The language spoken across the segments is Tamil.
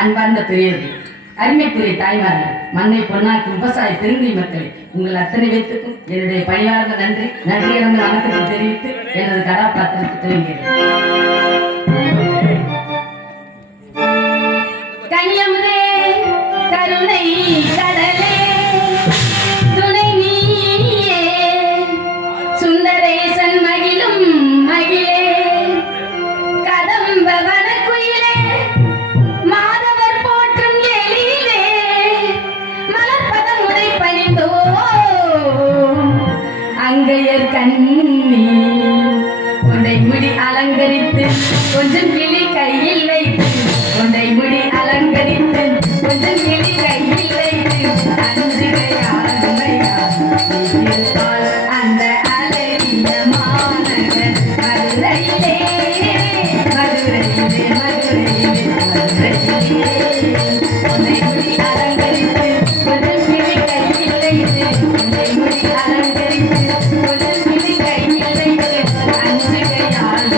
அன்பார்ந்த பெரியவர்கள், அருமைக்குரிய தாய்மார்கள், மண்ணை பொன்னாக்கும் விவசாய பெருங்குடி மக்களே, உங்கள் அத்தனை பேருக்கும் என்னுடைய பணியாளர் நன்றி இழந்த வணக்கத்தை தெரிவித்து எனது கதாபாத்திரத்தை துவங்குகிறேன். கன்னியமுதே கருணை கடலே துணை நீயே சுந்தரேசன் மகிழும் மகிழே கதம்ப வனக்குயிலே மாதவர் போற்றும் எழிலே மலர்பதம் உடை பணிந்தோ அங்கையர் கண்ணி உடை முடி அலங்கரித்து கொஞ்சம் கிளி கையில் வைத்து உடை முடி அலங்கரித்து கொஞ்சம் கிளி கையில் வைத்து அஞ்சுகையால் அந்த அழகிய மாநகர் மதுரையிலே மதுரையிலே மதுரையிலே மதுரையிலே உடை முடி அலங்கரித்து கொஞ்சம் கிளி கையில் வைத்து உடை முடி அலங்கரித்து கொஞ்சம் கிளி கையில் வைத்து அஞ்சுகையால்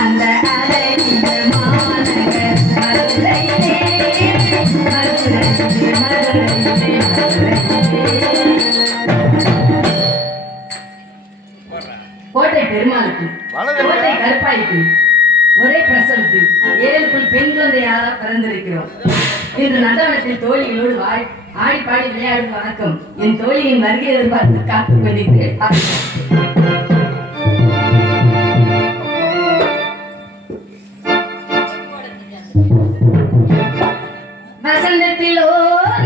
அந்த அழகிய மாநகர் மதுரையிலே மதுரையிலே மதுரையிலே கோட்டை பெருமாளுக்கு கோட்டை கருப்பாய்க்கு ஒரே பிரசவத்தில் 7 பெண் குழந்தையாக பிறந்திருக்கிறோம். இன்று நந்தவனத்தில் தோழிகளோடு ஆடி பாடி விளையாடும் வணக்கம். என் தோழியின் வருகை எதிர்பார்த்து காத்துக் கொண்டிருக்கிறேன். வசந்தத்திலோ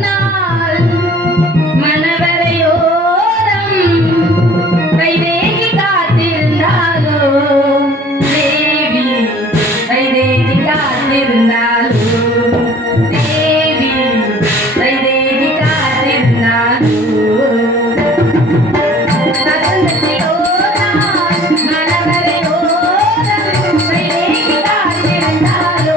நாள் மனவரையோரம் வைதேகி காத்திருந்தாலோ தேவி வைதேகி காத்திருந்தாலோ தேவி வைதேகி காத்திருந்தாலோ வசந்தத்திலோ நாள் மனவரையோரம் வைதேகி காத்திருந்தாலோ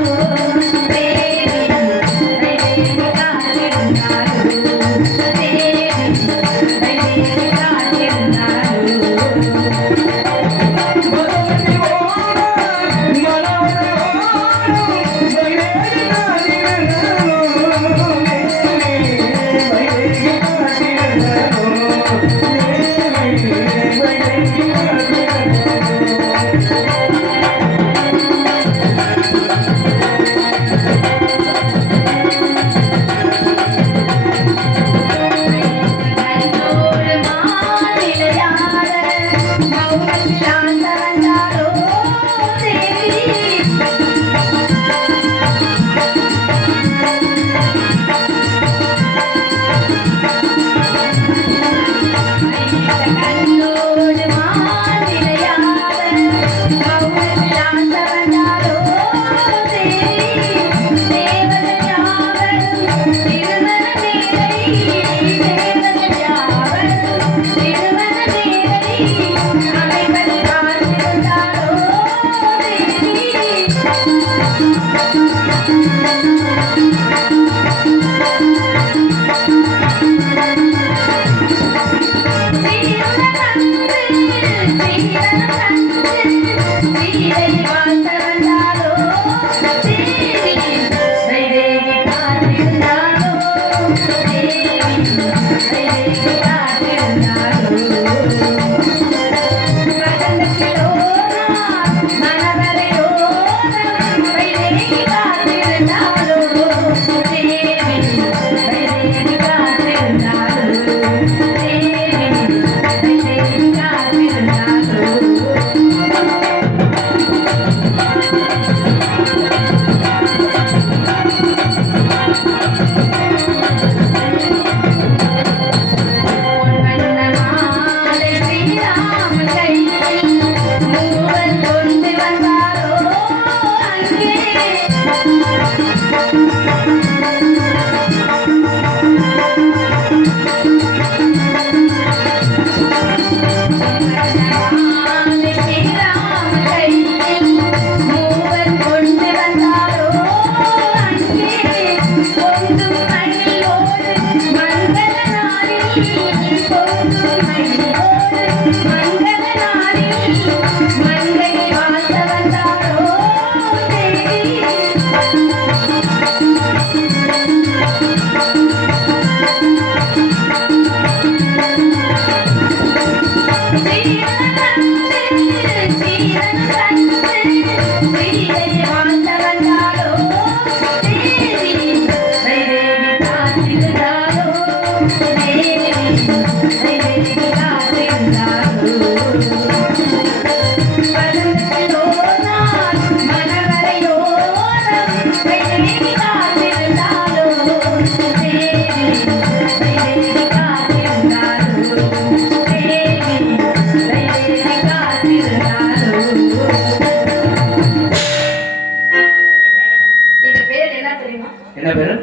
என்ன பேரு?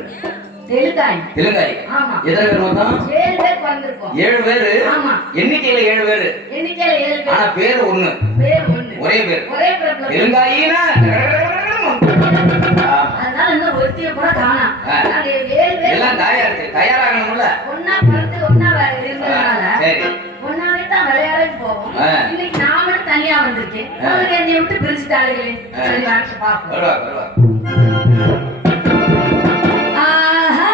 தெலுங்காய். தெலுங்காய். ஆமா. எத்தனை பேர் மொத்தம்? 7 பேர் வந்திருக்கோம். 7 பேர். ஆமா. எண்ணிக்கையில 7 பேர். எண்ணிக்கையில 7 பேர். ஆனா பேர் ஒண்ணு. பேர் ஒண்ணு. ஒரே பேர். ஒரே பேர். தெலுங்காயினா அதனால இன்னும் ஒருத்திய கூட காணோம். நாங்க 7 பேர் எல்லாம் தயாராகணும்ல. ஒண்ணா பிறந்து ஒண்ணா இருந்ததுனால சரி. ஒண்ணாவே தான் விளையாட போவோம். இன்னைக்கு நான் மட்டும் தனியா வந்திருக்கேன். அவங்க என்னை விட்டு பிரிச்சுட்டாளுங்களே. சரி வாங்க பாப்போம். வருவா வருவா. ஆஹா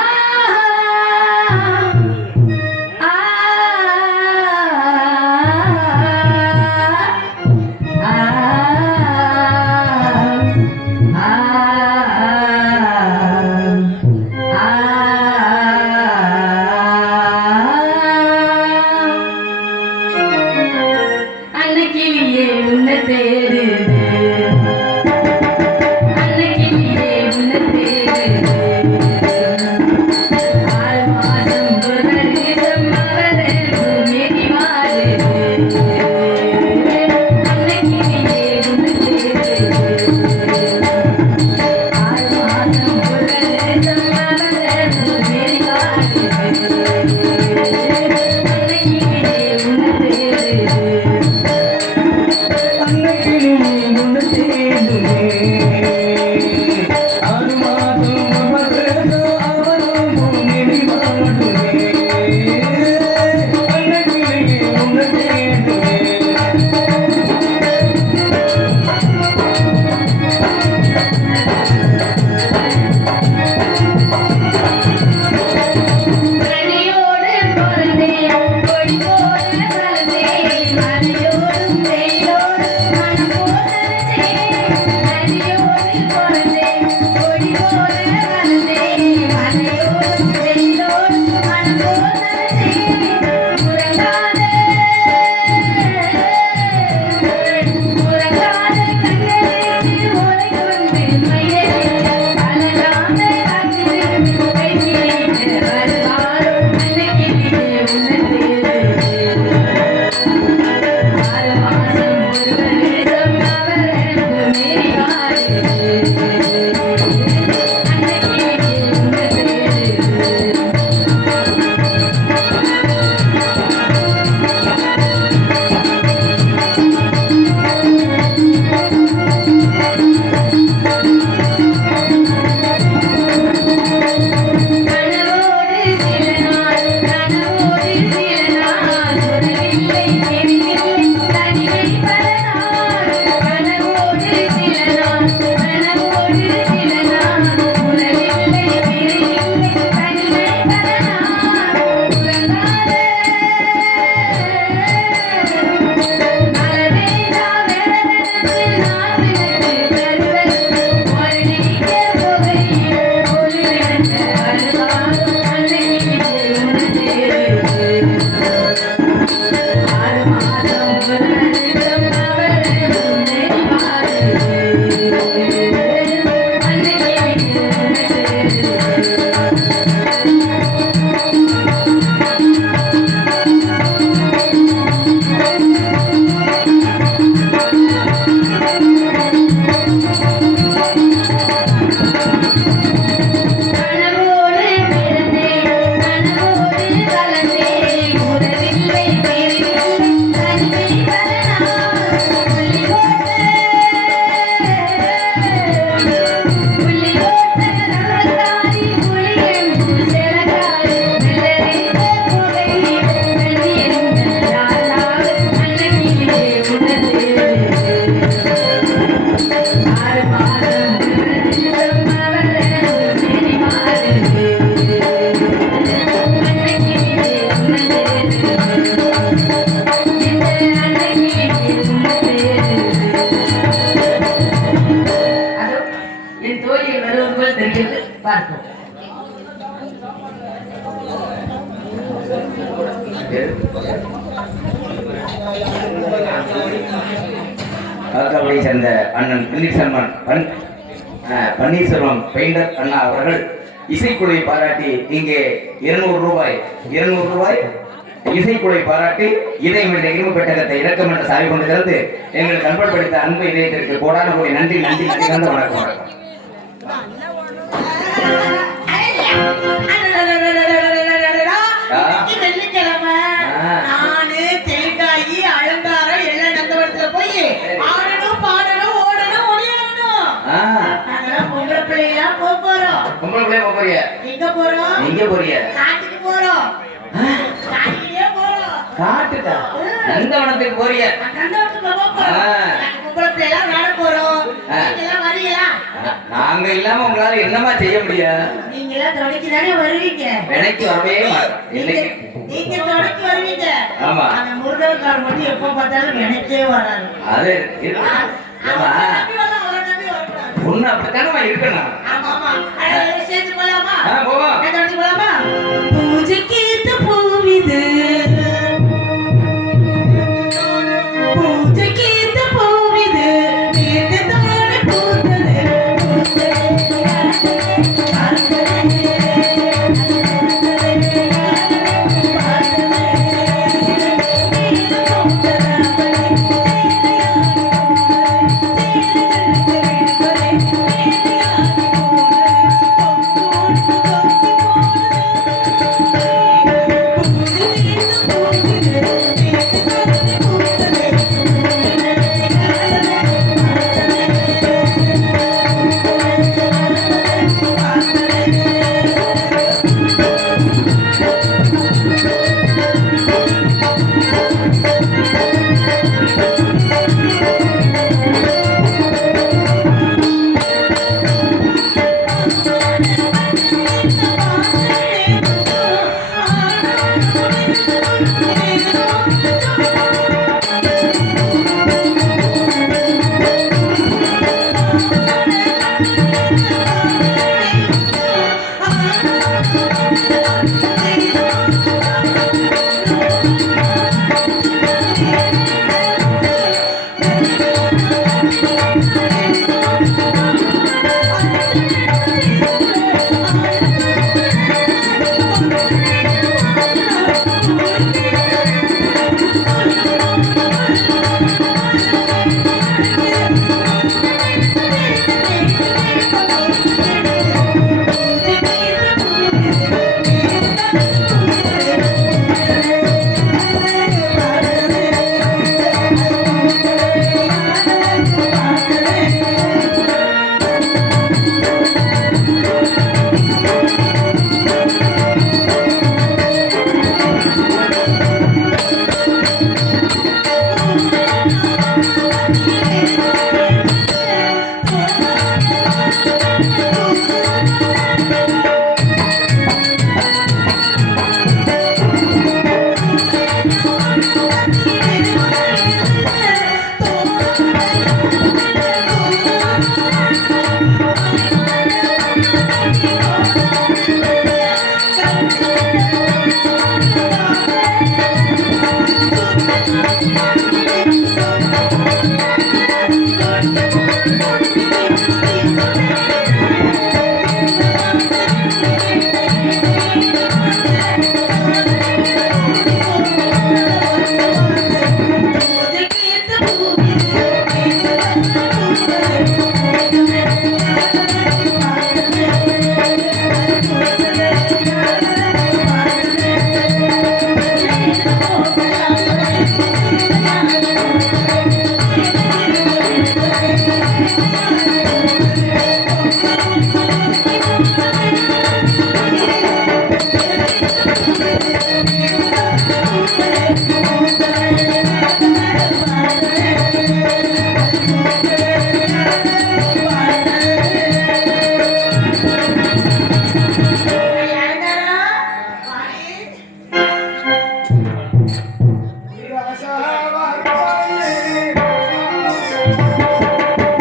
அன்னைக்கிளியே உன்னை தேடுது, அன்னைக்கிளியே உன்னை தேடுது. 6 மாசம் ஒரு வருஷம் அவருக்கு மீறி மாறுது. அன்னைக்கிளியே உன்னை தேடுது, 6 மாசம் ஒரு வருஷம் அவருக்கு மீறி மாறுது. அன்னைக்கிளியே உன்னை தேடுது. மலையோடு பொறந்தேன், கொடி போல வளர்ந்தேன். மலையோடும் வெயிலோடும் மனம் போல நனைந்தேன். மலையோடு பொறந்தேன், கொடி போல வளர்ந்தேன். மலையோடும் வெயிலோடும் மனம் போல நனைந்தேன். உறங்காத கண்களுக்கு ஓலை கொண்டு மயிலே அழகான காற்றிலிருந்து கைப்பிடித்து வருவாரோ அன்னைக்கிளியே உன்னை தேடுது. 6 மாசம் ஒரு வருஷம் அவருக்கு மீறி மாறுது. அன்னைக்கிளியே உன்னை தேடுது. கனவோடு சில நாள், கனவோடு சில நாள், உறவில்லை பிரிவில்லை தனிமை பல நாள். கனவோடு சில நாள், கனவோடு சில நாள், உறவில்லை பிரிவில்லை தனிமை பல நாள். உறங்காத மலரேதா வெறவெனத்து நான் விளக்கு தருவது. ஒரு நீக்க புகையில் ஒளிவிளக்க வருவாரோ அன்னைக்கிளியே உன்னை தேடுது. 6 மாசம் ஒரு வருஷம் அவருக்கு மீறி மாறுது. அன்னைக்கிளியே உன்னை தேடுது. கனவோடு பிறந்தேன், கனவோடு வளர்ந்தேன். உறவில்லை பிரிவில்லை தனிமை பல நாள். புள்ளி போட்ட ரவத்தாரி புளியம்பு செலகாரி மெல்லரித்த புகையில் கண்ணியங்கள் தாளாக அன்னைக்கிளியே உன்னை தேடுது. 6 மாதம் ஒரு வருஷம் அவருக்கு மீறி மாறுது. அன்னைக்கிளியே உன்னை தேடுது. இந்த அன்னைக்கிளியே உன்னை தேடுது. அதோ என் தோழிகள் வருவது போல் தெரிகிறது. பார்ப்போம். காக்காவளை சேர்ந்த அண்ணன் பன்னீர்செல்வம் பெயிண்டர் அண்ணா அவர்கள் இசைக்குழுவை பாராட்டி இங்கே 200 ரூபாய் இசைக்குழுவை பாராட்டி இதயம் என்ற இரும்பு பெட்டகத்தை இறக்கம் என்ற சாவி கொண்டு திறந்து எங்கள் கண்பட் படித்த அன்பு இதயத்திற்கு கோடான கோடி நன்றி நன்றி நன்றி கலந்த வணக்கம் வணக்கம். வெள்ளிக்கிழமை நானு தேங்காயி அலங்காரம் எல்லாம் நந்தவரத்துல போய் ஆடணும் பாடணும் ஓடணும் ஒளியணும். அதெல்லாம் பொம்பளை பிள்ளைலாம் போறோம். பொம்பளை பிள்ளைய போறிய? எங்க போறோம்? எங்க போறிய? காட்டுக்கு போறோம். காட்டுக்கே போறோம். காட்டுக்கா? நந்தவனத்துக்கு போறிய? நந்தவனத்துக்கு போறோம். நாங்க பொம்பளை பிள்ளை எல்லாம் விளையாட போறோம். நீங்க எல்லாம் வரீங்களா? நாங்க இல்லாம உங்களால என்னமா செய்ய முடியும்? நீங்க எல்லாம் துணைக்கு தானே வருவீங்க. விலைக்கு வரவே மாட்டோம். என்னைக்கு நீங்க துணைக்கு வருவீங்க. ஆமா. அந்த முருகன்கார் மட்டும் எப்ப பார்த்தாலும் நினைச்சே வராது. அது ஏமா பொண்ணு அப்படித்தானமா இருக்கணும். ஆமா ஆமா. சேர்த்து போலாமா? போவோம். சேர்த்து போலாமா? பூஜைக்கு ஏத்த பூவிது, பூஜைக்கு ஏத்த பூவிது, நேத்து தானே பூத்தது.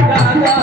ராதா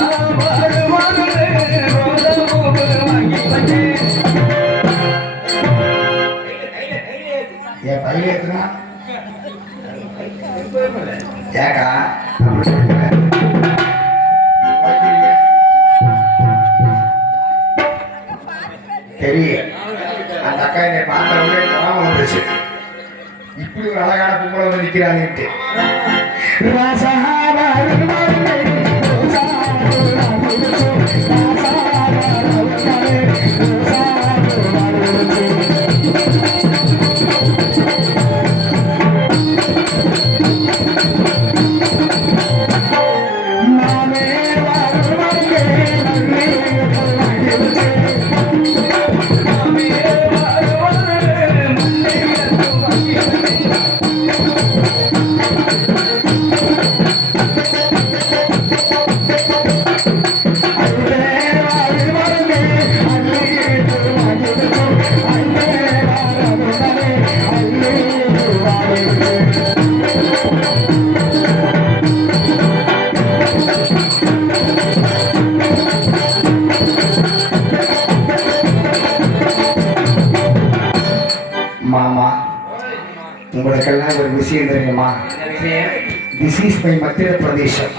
விஷயம் தெரியுமா? என்ன விஷயம்? திஸ் இஸ் மை மத்திய பிரதேசம்,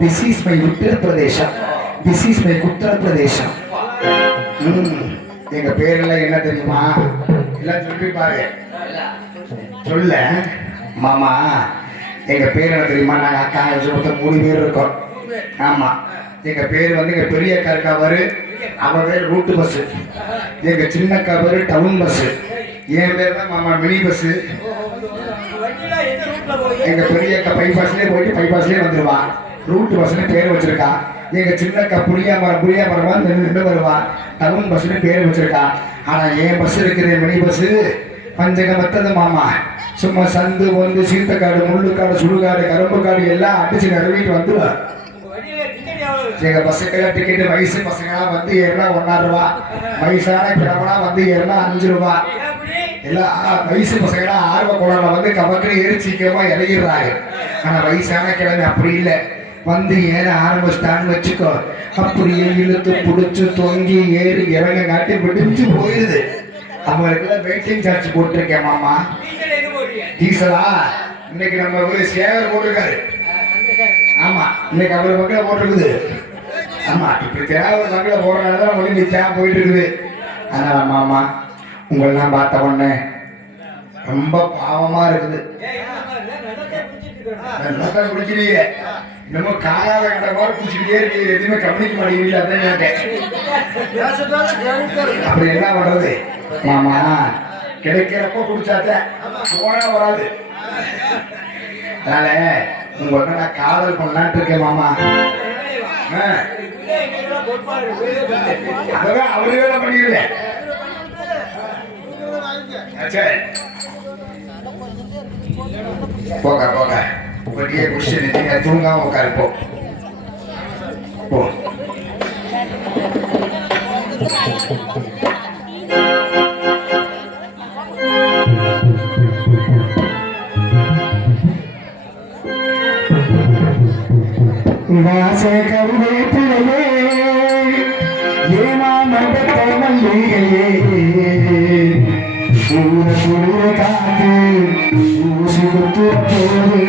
this is my Uttar Pradesh, this is my உத்தர பிரதேசம். எங்க பேரெல்லாம் என்ன தெரியுமா? எல்லாம் சொல்லி பாரு. சொல்ல மாமா, எங்க பேர் என்ன தெரியுமா? நாங்கள் அக்கா மொத்தம் 3 பேர் இருக்கோம். ஆமா, எங்க பேர் வந்து எங்க பெரிய அக்கா இருக்கா பாரு, அவ பேர் ரூட்டு பஸ். எங்க சின்ன அக்கா பேரு டவுன் பஸ். என் பேர் தான் மாமா மினி பஸ். எங்க பெரிய அக்கா பைபாஸ்லேயே போயிட்டு பைபாஸ்லேயே வந்துடுவா. ரூட் பஸ்ன்னு பேர் வச்சிருக்கா. எங்க சின்ன அக்கா புளியாமரமா நின்று வருவா. டவுன் பஸ்ன்னு பேர் வச்சிருக்கா. ஆனா என் பஸ் இருக்குது, மினி பஸ், பஞ்சகம் மத்தது மாமா. சும்மா சந்து வந்து சீத்தக்காடு, முள்ளுக்காடு, சுடுகாடு, கரும்பு காடு எல்லாம் அடிச்சு நிறவிட்டு வந்துடுவா. எங்க பஸ்ஸுக்கெல்லாம் டிக்கெட்டு வயசு பசங்களாம் வந்து ஏறினா 1.5 ரூபா, வயசான கிழவனா வந்து ஏறினா 5 ரூபா. எல்லாம் வயசு பசங்களாம் ஆர்வ குளம்ல வந்து கபக்குன்னு ஏறி சீக்கிரமா இறங்கிடுறாங்க. ஆனா வயசான கிழமை அப்படி இல்லை, வந்து ஏற ஆரம்பிச்சிட்டான்னு வச்சுக்கோ, அப்படியே இழுத்து பிடிச்சி தொங்கி ஏறி இறங்க காட்டி விடிஞ்சு போயிடுது. அவங்களுக்குலாம் வெயிட்டிங் சார்ஜ் போட்டிருக்கேன் மாமா. டீசலா இன்னைக்கு நம்ம ஒரு சேகர் போட்டிருக்காரு. ஆமா, இன்னைக்கு அவர் மக்களை போட்டிருக்குது. ஆமா, இப்படி தேவை மக்களை போடுறதுனாலதான் நம்ம இன்னைக்கு தேவை போயிட்டு இருக்குது. அதனால மாமா, உங்களெல்லாம் பார்த்த உடனே ரொம்ப பாவமா இருக்குது. குடிக்கிறீங்க இன்னமும் காலாத கட்ட மாதிரி குடிச்சுக்கிட்டே இருக்கு, எதுவுமே கவனிக்க மாட்டேங்கிறீங்களா? அதான் கேட்டேன். அப்படி என்ன பண்றது மாமா? கிடைக்கிறப்ப குடிச்சாத்த போனா வராது. அதனால உங்க நான் காதல் பண்ணலான்ட்டு இருக்கேன் மாமா. அதான் அவரு வேலை பண்ணிடுவேன். போக போக இப்படியே குடிச்சு நீங்க தூங்காம உட்காரு. போ. வாச கருவேப்பிலையே ஏமாமட்ட மல்லிகையே ஊர குளிர காத்து ஊசி குத்து போது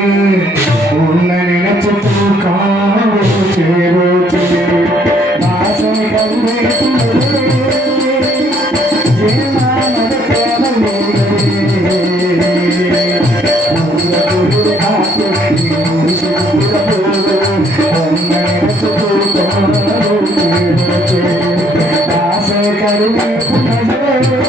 உன்னை நினைச்சு தூக்கம் சேரோச்சு. வாச கருவேப்பிலையே ஏமாமட்ட மல்லிகையே ஊர குளிர காத்து ஊசி குத்து போது உன்னை நினைச்சு தூக்கம் சேரோச்சு. வாச கருவேப்பிலையே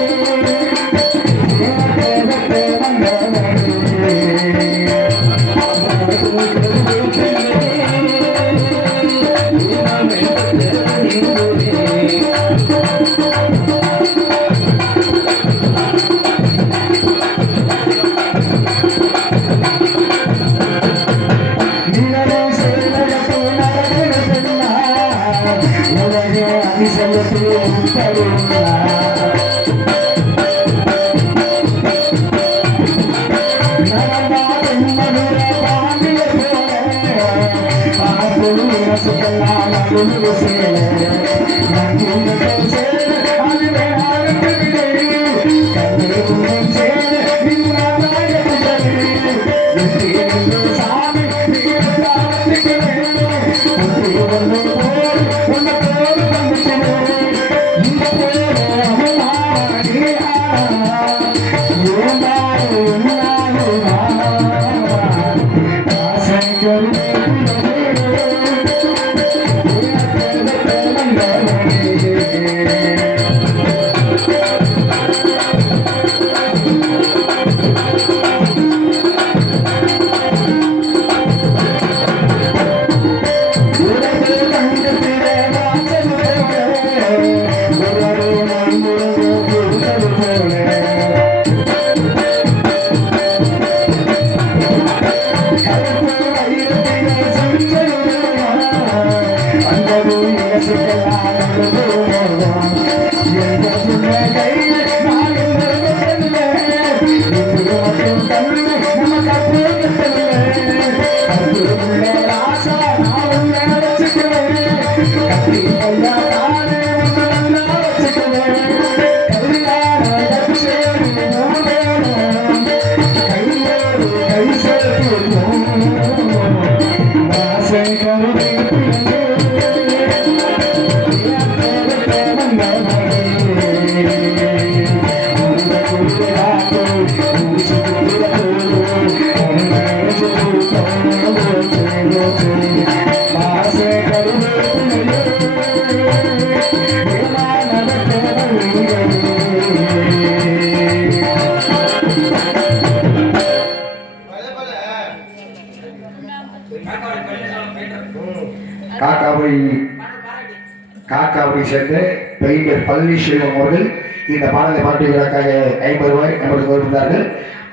காக்காவை சேர்ந்த பெயிண்டர் பழனிசெல்வம் அவர்கள் இந்த பாடலை பாட்டுகளுக்காக 50 ரூபாய் நமக்கு கௌரவித்தார்கள்.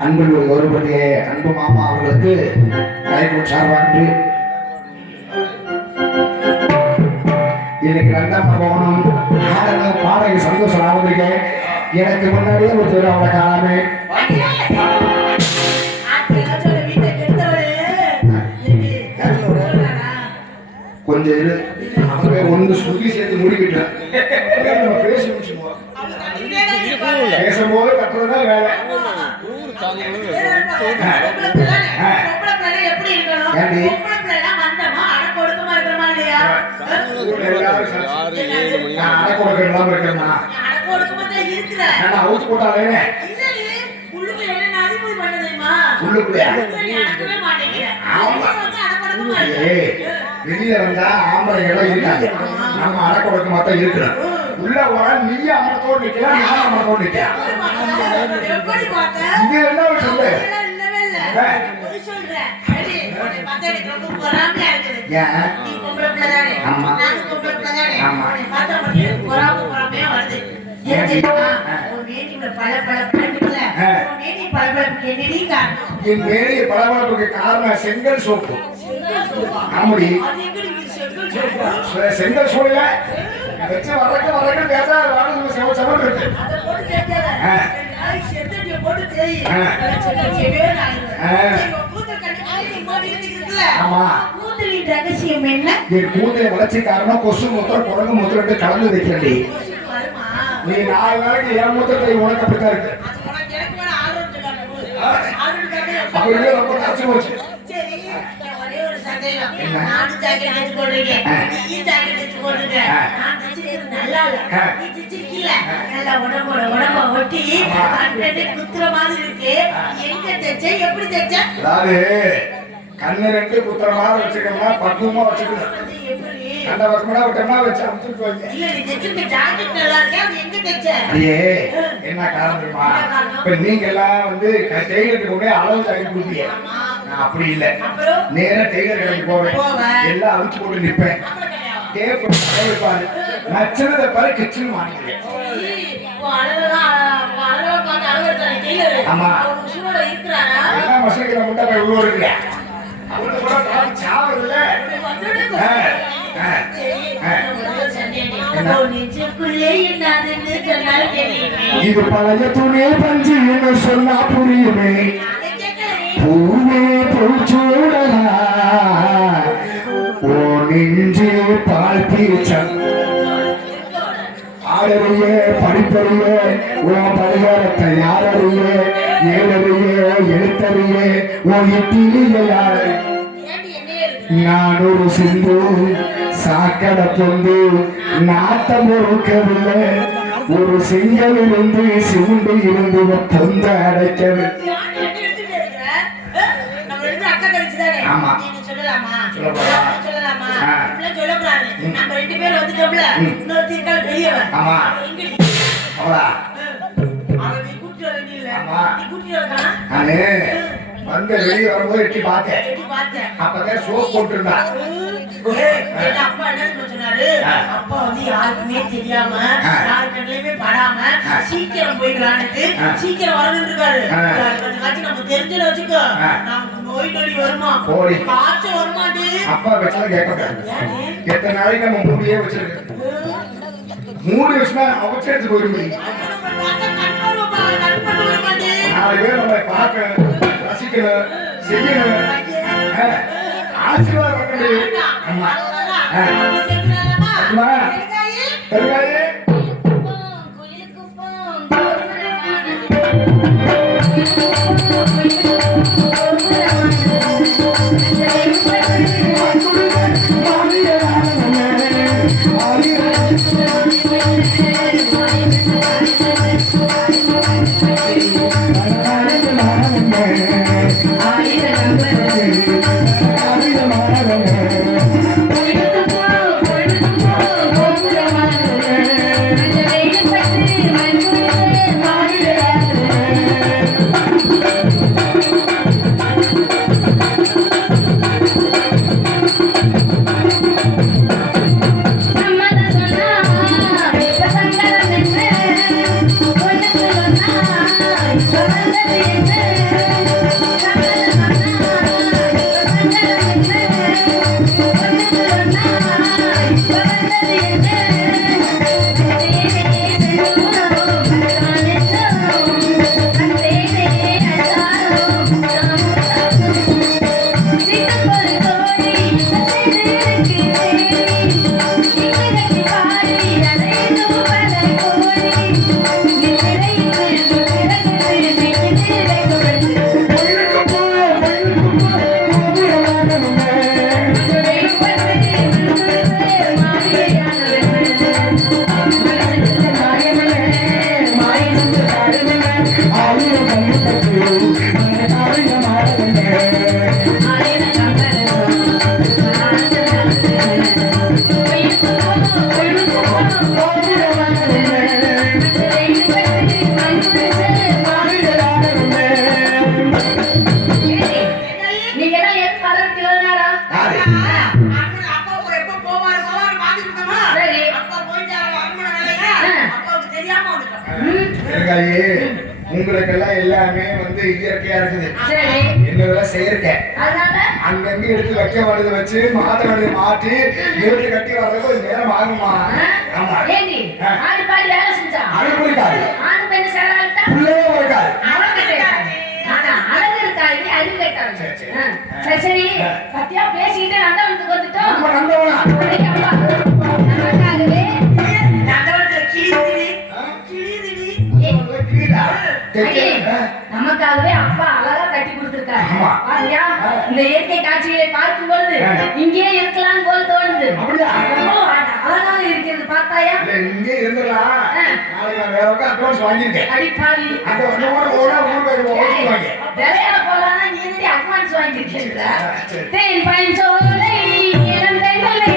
அன்பில் ஒரு கௌரவப்படுத்திய அன்பு மாமா அவர்களுக்கு கலைக்குழு சார்பாக இன்னைக்கு நல்லா போகணும் பாடகை சந்தோஷம் நான் வந்திருக்கேன். எனக்கு முன்னாடியே ஒரு திருவிழாவை காணாமே கொஞ்சம் இரு. அவங்க ஒன்று சுத்தி சேர்த்து முடிக்கிட்டேன். பேசி முடிச்சுக்குவோம். பேசும்போது கட்டுறதுதான் வேலை. அடக்கொடுக்கலாம் இருக்கா அவுத்து போட்டாலே வெளியில வந்தா ஆம்பளைகள் இருக்காங்க. நம்ம அடக்கொடுக்க மாத்தான் இருக்கிறோம். உள்ள வர நீ அமரத்தோடு நிக்கலாம், நான் அமரத்தோடு நிக்கலாம். இங்க என்ன சொல்லு பளபளப்புக்கு காரணம் செங்கல் சோப்பு. ஆமாடி செங்கல் சோழில வச்சு வரக்கு பேசா செவன் இருக்கு. ஆமா ரகசியம் என்ன? என் கூந்தலை வளர்ச்சி காரணம் கொசு மூத்திரம் குரங்கு மூத்திரம் கலந்து வைக்கிறடி. நீ 4 நாளைக்கு என் மூத்திரத்தை உனக்கு அப்படித்தான் இருக்கு. அப்படியே ரொம்ப கஷ்டம் போச்சு. கண்ணு 2 குத்துற மாதிரி வச்சுக்கோங்க, பக்குவமா வச்சுக்கணும். அந்த பக்கமா விட்டோம்னா வச்சு அமுத்துட்டு என்ன காரணம் தெரியுமா? இப்ப நீங்க எல்லாம் வந்து டெய்லருக்கு கூட அளவு ஜாக்கெட் கொடுப்பீங்க. நான் அப்படி இல்லை, நேரா டெய்லர் கடைக்கு போவேன், எல்லாம் அவிச்சு போட்டு நிற்பேன். கேட்பாரு நச்சனதை பாரு கிச்சன் வாங்கிக்கிறேன். ஆமா என்ன மசைக்கிற முட்டை போய் உள்ள இருக்குல்ல அவருக்கு கூட பாத்து சாவதுல. இது பழைய துணி பஞ்சு என்ன சொன்னா புரியுமே. பூவே பூச்சூடலா ஓ நெஞ்சு பால் பீச்சம் ஆடறிய படிப்பறிய உன் பரிகாரத்தை யாரறிய ஏழறிய எழுத்தறிய உன் இட்டிலிய யாரு. நான் ஒரு சிந்து சாக்கடை பொந்து நாட்டம் ஒழுக்கவில்லை. ஒரு சிங்கல் இருந்து சிவுண்டு இருந்து தொந்த அடைக்கவில்லை. ஆமா வந்து வெளியே வரும்போது எட்டி பார்த்தேன். அப்பதான் சோப் போட்டுருந்தா. அப்பா என்ன சொன்னாரு? அப்பா வந்து யாருக்குமே தெரியாம யாரு கண்ணுலயுமே படாம சீக்கிரம் போய்க்கலான்ட்டு சீக்கிரம் வரணும்னு இருக்காரு. நம்ம தெரிஞ்சத வச்சுக்கோ, நமக்கு நோய் நொடி வருமா, காய்ச்சல் வருமாட்டு. அப்பா வச்சாலும் கேட்கக்கூடாது. எத்தனை நாளைக்கு நம்ம மூடியே வச்சிருக்கோம். மூடி வச்சுனா அவச்சு எடுத்து போயிருந்தீங்க. 4 பேர் நம்மளை பார்க்கணும், ரசிக்கணும், செய்யணும், ஆசீர்வாதம் பண்ண முடியும். ஆமா பெருகாயே இருக்காயே உங்களுக்கெல்லாம் எல்லாமே வந்து இயற்கையா இருக்குது. சரி. என்னதெல்லாம் செயற்கை. அதனால அங்கங்க எடுத்து வைக்க வேண்டியது வச்சு மாத்த மாற்றி எடுத்து கட்டி வர்றதுக்கு ஒரு நேரம் ஆகுமா? ஆமா. ஏண்டி ஆடி பாடி வேலை செஞ்சா அழகு இருக்காது. ஆணு பெண்ணு சேராட்டா பிள்ளையே இருக்காது. அழகு இருக்காது. ஆனா அழகு இருக்காது, அறிவு இருக்காது. சரி சரி. பத்தியா பேசிக்கிட்டே நந்தவனத்துக்கு வந்துட்டோம். நம்ம நந்தவனா? நமக்காகவே நந்தவனத்துல கிளியுதுடி. நமக்காகவே அப்பா அழகா கட்டி கொடுத்திருக்காரு. ஆமா. பாத்தியா இந்த இயற்கை காட்சிகளை பார்க்கும் பொழுது இங்கேயே இருக்கலாம் போல தோணுது. அப்படியா? எவ்வளவு அழகாக இருக்கிறது பார்த்தாயா? இங்கே இருந்துடலாம். நாளைக்கு நான் வேற பக்கம் அட்வான்ஸ் வாங்கியிருக்கேன். அடிப்பாவி. அந்த ஒண்ணு கூட போனா ஊர் போயிருவோம். விளையாட போலான்னா நீ என்னடி அட்வான்ஸ் வாங்கியிருக்கீங்க? தேன் பைன் சோலை இளம் தென்றல் வேலை.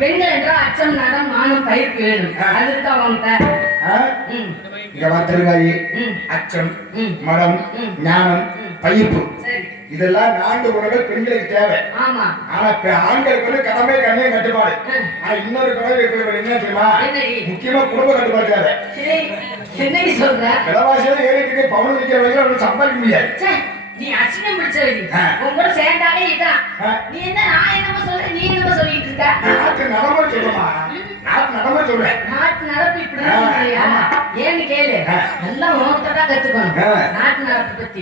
பெண்கள் என்றால் அச்சம் நடம் மானம் பயிர்ப்பு வேணும். அதுக்கு அவங்கள்ட்ட அச்சம் மடம் ஞானம் பயிர்ப்பு இதெல்லாம் 4 குணங்கள் பெண்களுக்கு தேவை. ஆமா. ஆனா ஆண்களுக்கு வந்து கடமை கண்ணியம் கட்டுப்பாடு. ஆனா இன்னொரு கடமை என்ன தெரியுமா? முக்கியமா குடும்ப கட்டுப்பாடு தேவை. என்னடி சொல்ற? விலைவாசியில ஏறிட்டு பவுன் விற்கிற வரைக்கும் சம்பாதிக்க முடியாது. நீ அசிங்கம் பிடிச்சவடி. உன் கூட சேர்ந்தாலே இதான். நீ என்ன நான் என்னமா சொல்றேன், நீ என்னமா சொல்லிட்டு இருக்க? நாட்டு நடைமுறை சொல்றமா? நாட்டு நடைமுறை சொல்றேன். நாட்டு நடப்பு இப்படிதான் சொல்றியா? ஏன்னு கேளு. நல்லா உனக்கிட்ட தான் கத்துக்கணும் நாட்டு நடப்பு பத்தி.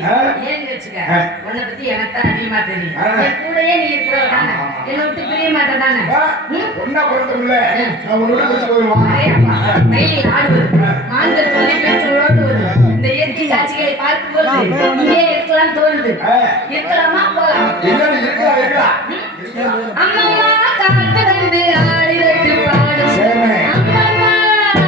ஏன்னு வச்சுக்க, உன்னை பத்தி எனக்கு தான் அதிகமா தெரியும். என் கூடயே நீ இருக்கிறவ தானே, என்னை விட்டு பிரிய மாட்டேன் தானே. ஒன்னா பொறுத்தமில்ல நான் உன்னோட பேசி போயிருவான். மயில் ஆடுவது, மான்கள் சொல்லி பேச்சு ஓடுவது, இந்த இயற்கை காட்சிகளை பார்க்கும் பொழுது இங்கே இருக்கலாம் தோணுது. இருக்கலாமா? போலாம். அம்மம்மா காத்து வந்து ஆடிட்டு பாடும். அம்மம்மா ஆடு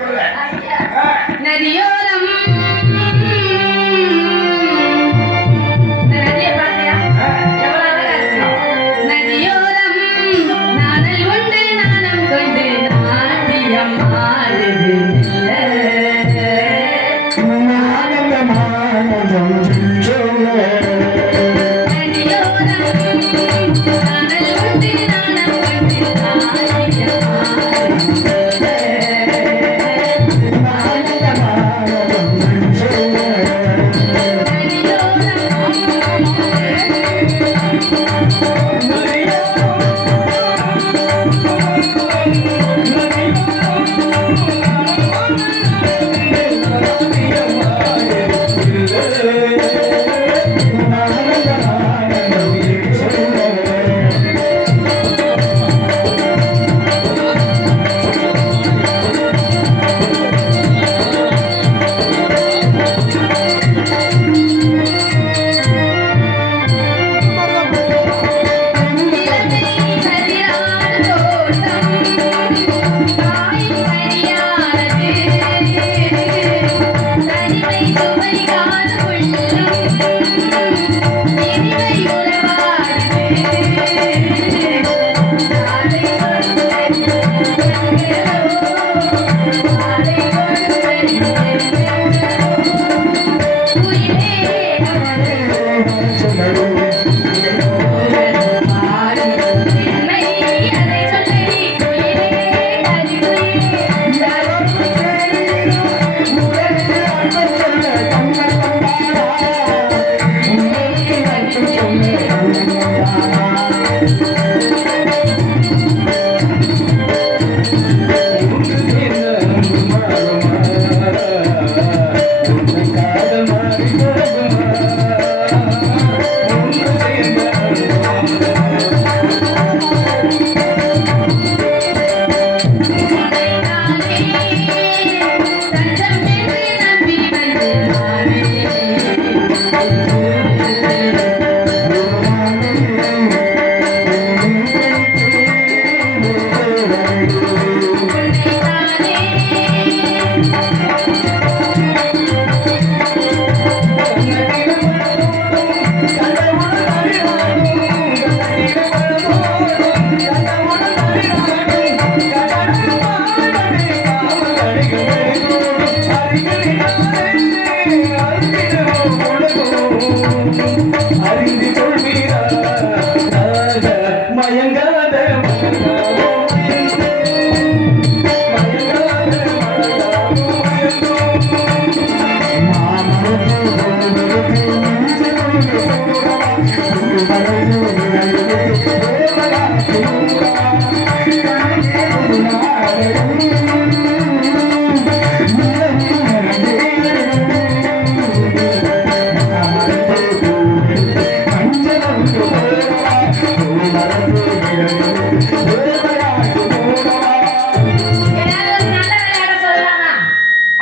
பயப்படல. நதியோரம் இந்த நதியை பார்த்தியா? எவ்வளவு அழகா இருக்கு. நதியோரம் நாணல் உண்டு நாணம் கொண்டு நாட்டியம் ஆடுது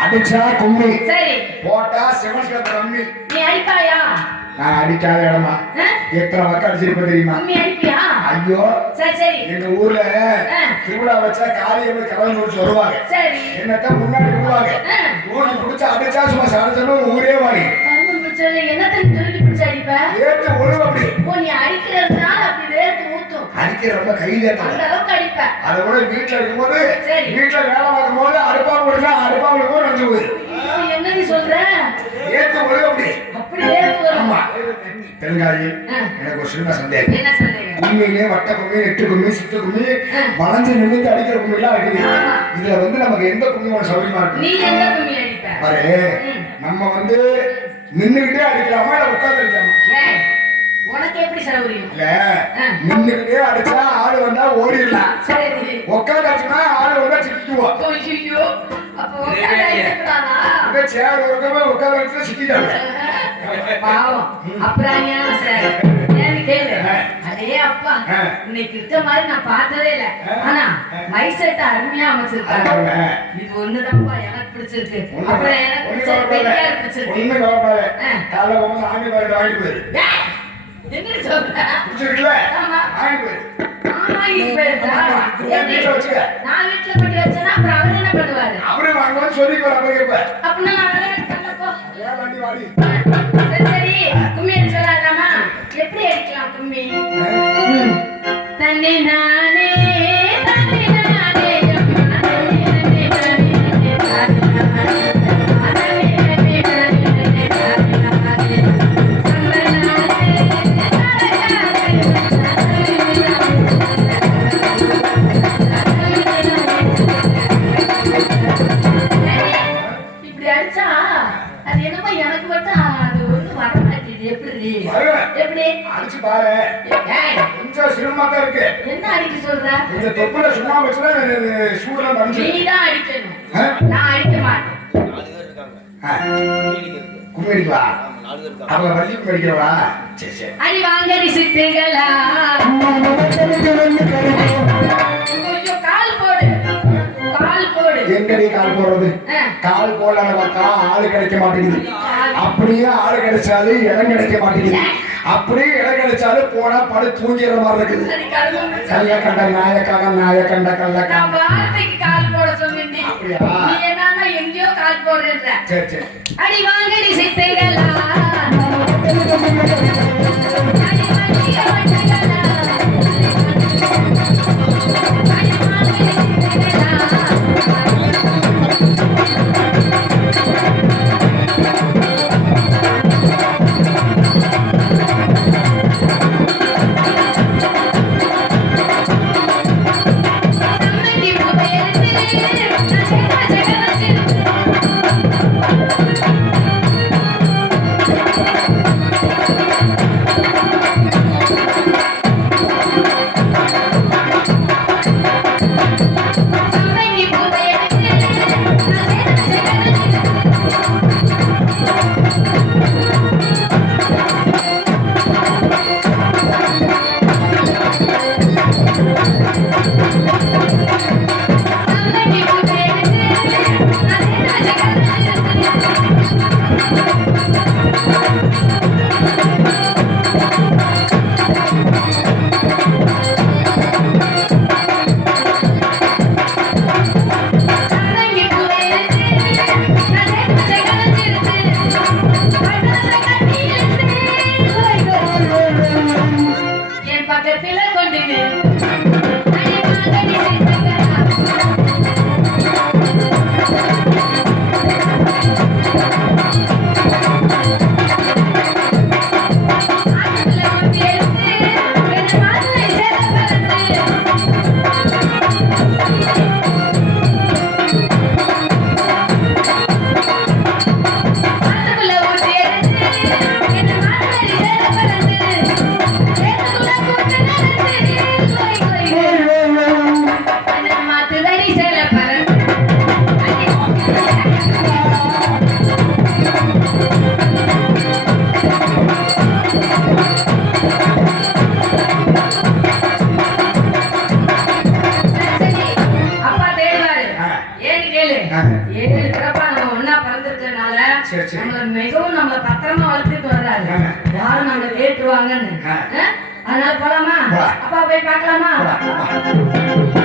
அடிச்சா கும்மி சரி போட்டா செவன்ஸ்ல ரம்மி. நீ அடிப்பாயா? நான் அடிக்காத இடமா எத்தனை வக்க அடிச்சிருப்ப தெரியுமா? கும்மி அடிப்பியா? ஐயோ சரி சரி எங்க ஊர்ல திருவிழா வச்சா காளியம்ம கவர்ந்து வச்சு வருவாங்க. சரி என்னத்தான் முன்னாடி விடுவாங்க. ஊருக்கு பிடிச்சா அடிச்சா சும்மா சடச்சலும் ஊரே வாங்கி என்னத்தை தூக்கி பிடிச்சு அடிப்ப? ஏத்து ஒழுங்கு அப்படி. ஓ நீ அடிக்கிறதுனால அப்படி வேர்த்து ஊத்தும். அடிக்கிற ரொம்ப கைதேட்டம். அந்த அளவுக்கு அடிப்ப. அதை கூட வீட்டுல இருக்கும்போது சரி வீட்டுல வேலை பார்க்கும் போது அடுப்பாங்க விடுனா அடுப்பாங்க கூட நினைச்சு போயிரு. என்ன நீ சொல்ற? ஏத்து ஒழுங்கு அப்படி. அப்படி வேர்த்து வரும். ஆமா தெலுங்காயி எனக்கு ஒரு சின்ன சந்தேகம். என்ன சந்தேகம்? உண்மையிலே வட்ட கும்மி எட்டு கும்மி சுத்து கும்மி வளைஞ்சு நிமிந்து அடிக்கிற கும்மி எல்லாம் இருக்குது. இதுல வந்து நமக்கு எந்த கும்மி சௌரியமா இருக்கு? நீ எந்த கும்மி அடிப்ப? பாரு நம்ம வந்து நின்னுகிட்டே அடிக்கலாமா இல்ல உட்கார்ந்து அடிக்கலாமா? உனக்கு எப்படி சௌரியம்? இல்ல நின்னுகிட்டே அடிச்சா ஆளு வந்தா ஓடிடலாம். சரி உட்கார்ந்து அடிச்சா ஆளு வந்தா சிக்கிக்குவோம். ஐயோ அப்போ உட்கார்ந்து அடிக்கக்கூடாதா? இந்த சேர் ஒருக்கமே உட்கார்ந்து அடிச்சா சிக்கிட்டாங்க. பாவம் அப்புறாணியான சார் ஏன்னு கேளு. அதே அப்பா உன்னை திட்ட மாதிரி நான் பார்த்ததே இல்ல. ஆனா மைசெட்டை அருமையா அமைச்சிருக்காங்க. இது ஒண்ணுதான்ப்பா எனக்கு பிடிச்சிருக்கு. அப்புறம் எனக்கு பிடிச்சிருக்கு. ஒண்ணுமே கவலைப்படாத. காலைல வந்து ஆமி பாக்கெட் வாங்கிட்டு போயிரு. என்ன சொல்ற? பிடிச்சிருக்குல்ல? ஆமா. வாங்கிட்டு போயிரு. வாங்கிட்டு போயிருக்கா? எப்படி? வீட்டுல வச்சுக்க. நான் வீட்டுல போட்டு வச்சேன்னா அப்புறம் அவர் என்ன பண்ணுவாரு? அவரே வாங்குவான்னு சொல்லிட்டு வர போய் கேட்ப. அப்படின்னா நான் விளையாட்டு போ. ஏன் வண்டி வாடி? சரி சரி, கும்மி அடிச்சு விளையாடலாமா? எப்படி அடிக்கலாம் கும்மி? தன்னை நானே தன்னை நானே அம்மா தன்னை நானே தன்னை நானே இப்படி அடிச்சா அது என்னமோ எனக்கு மட்டும் அது ஒண்ணு வர மாட்டேங்குது. எப்படி வருவேன். எப்படி அடிச்சு பாரு. ஏய், கொஞ்சம் சிரமமா தான் இருக்கு. என்ன அடிக்க சொல்ற? இந்த தொப்புல சும்மா வச்சுனா சூடெல்லாம் தணிச்சு. நீ தான் அடிக்கணும், ஆ? நான் அடிக்க மாட்டேன். ஆ. கும்மி அடிக்கவா? அவளை வள்ளி கும்மி அடிக்கிறவா? சரி சரி. அடி வாங்கடி சிட்டுகளா, கொஞ்சம் கால் போடு, கால் போடு. எங்கடி கால் போடுறது? ஆ. கால் போடலக்கா ஆளு கிடைக்க மாட்டேங்குது. அப்படியே ஆளு கிடைச்சாலும் இடம் கிடைக்க மாட்டேங்குது. அப்படியே இடம் கிடைச்சாலும் போனா படு தூங்கிற மாதிரி இருக்குது. அடி கரும்பு. கல்ல கண்ட நாயக்காக நாய கண்ட கல்லக்கா. நான் வார்த்தைக்கு கால் போட சொன்னேன். அப்படியா? நீ என்னன்னா எங்கேயோ கால் போடுற. சரி சரி. அடி வாங்கடி சிட்டுகளா, அடி வாங்கடி சிட்டுகளா, அடி வாங்கடி சிட்டுகளா. சம்மங்கி பூவையெடுத்து நச்சே நச்சே சம்மங்கி பூவையெடுத்து நச்சே நச்சே சம்மங்கி பூவையெடுத்து நச்சே நச்சே சம்மங்கி பூவையெடுத்து நச்சே நச்சே கலஞ்சிருத்து பட்டாச கட்டி இழுத்து என் பக்கத்துல கொண்டு நிறு. அடி வாங்கடி சிட்டுகளா, ஆட்டுக்குள்ள முட்டி எடுத்து ரெண்டு மாதுளை சேர பறந்து ஆட்டுக்குள்ள முட்டி எடுத்து ரெண்டு மாதுளை சேர பறந்து சேத்துக்குள்ள கூட்டு நடந்து கோய் கோய் அந்த மாத்துதடி சேர பறந்து சரி, அப்பா தேடுவாரு. ஏன்னு கேளு. ஆ. 7 பிறப்பா நம்ம ஒண்ணா பிறந்திருக்கறனால சரி, சரி. நம்மள மிகவும் நம்மள பத்திரமா வளர்த்துட்டு வர்றாரு. ஆ. யாரும் நம்மள கேட்டுருவாங்கன்னு. ஆ. அதனால போலாமா? போலாம். அப்பா போய் பார்க்கலாமா? போலாம், போலாம்.